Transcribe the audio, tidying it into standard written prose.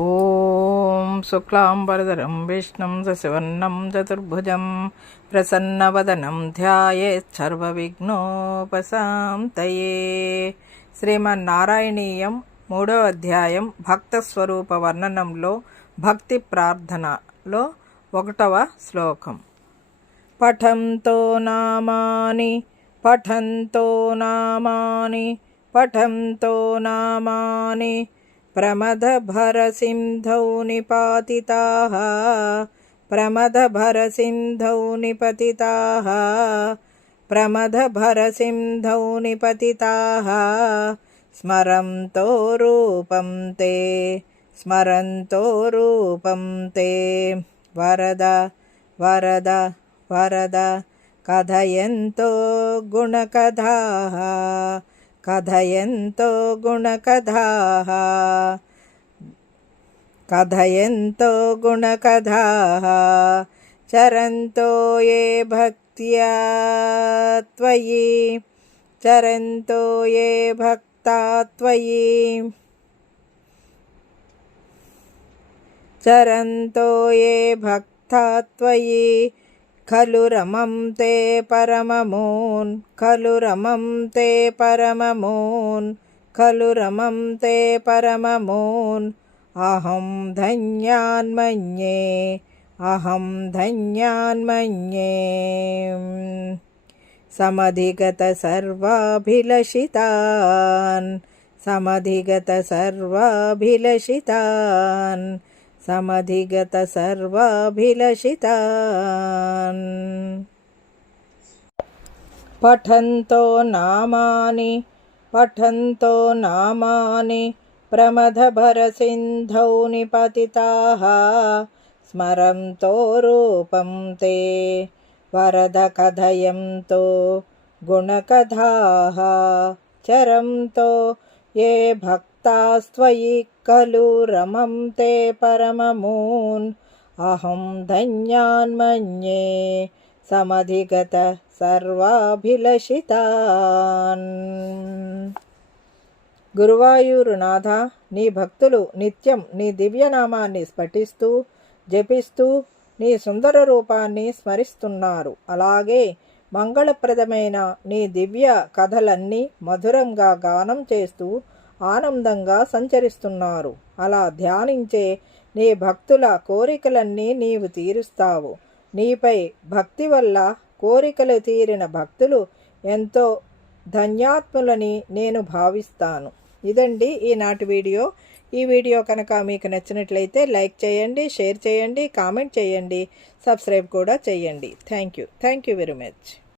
ఓం శుక్లాంబరధరం విష్ణుం శశివర్ణం చతుర్భుజం ప్రసన్నవదనం ధ్యాయేత్ సర్వవిఘ్నోపశాంతయే. శ్రీమన్నారాయణీయం 3వ అధ్యాయం భక్త స్వరూప వర్ణనంలో భక్తి ప్రార్థనలో 1వ శ్లోకం. పఠంతో నామాని పఠంతో నామాని పఠంతో నామాని ప్రమదభరసింధౌ నిపాతితాః ప్రమదభరసింధౌ నిపతితాః ప్రమదభరసింధౌ నిపతితాః స్మరంతో రూపం తే స్మరంతో రూపం తే వరద వరద వరద కథయంతో గుణకథాః కథయంతో గుణకథాః కథయంతో గుణకథాః చరంతో ఏ భక్త్యా త్వయి చరంతో ఏ భక్తా త్వయి చరంతో ఏ భక్తా త్వయి ఖలు రమం తే పరమమూన్ ఖలు రమం తే పరమమూన్ ఖలు రమం తే పరమమూన్ అహం ధన్యాన్మన్యే అహం ధన్యాన్మన్యే సమధిగత సర్వాభిలషితాన్ సమధిగత సర్వాభిలషితాన్ సమధిగత సర్వాభిలషితాన్ పఠంతో నామాని పఠంతో నామాని ప్రమదభరసింధౌ నిపతితాః స్మరంతో రూపం తే వరద కథయంతో గుణకథాః చరంతో ఏ భక్తాస్త్వయి ఖలు రమం తే పరమమూన్ అహం ధన్యాన్మన్యే సమధిగత సర్వాభిలషితాన్. గురువాయూరునాథ, నీ భక్తులు నిత్యం నీ దివ్యనామాన్ని స్ఫటిస్తూ జపిస్తూ నీ సుందర రూపాన్ని స్మరిస్తున్నారు. అలాగే మంగళప్రదమైన నీ దివ్య కథలన్నీ మధురంగా గానం చేస్తూ ఆనందంగా సంచరిస్తున్నారు. అలా ధ్యానించే నీ భక్తుల కోరికలన్నీ నీవు తీరుస్తావు. నీపై భక్తి వల్ల కోరికలు తీరిన భక్తులు ఎంతో ధన్యాత్ములని నేను భావిస్తాను. ఇదండి ఈనాటి వీడియో. ఈ వీడియో కనుక మీకు నచ్చినట్లయితే లైక్ చేయండి, షేర్ చేయండి, కామెంట్ చేయండి, సబ్స్క్రైబ్ కూడా చేయండి. Thank you very much.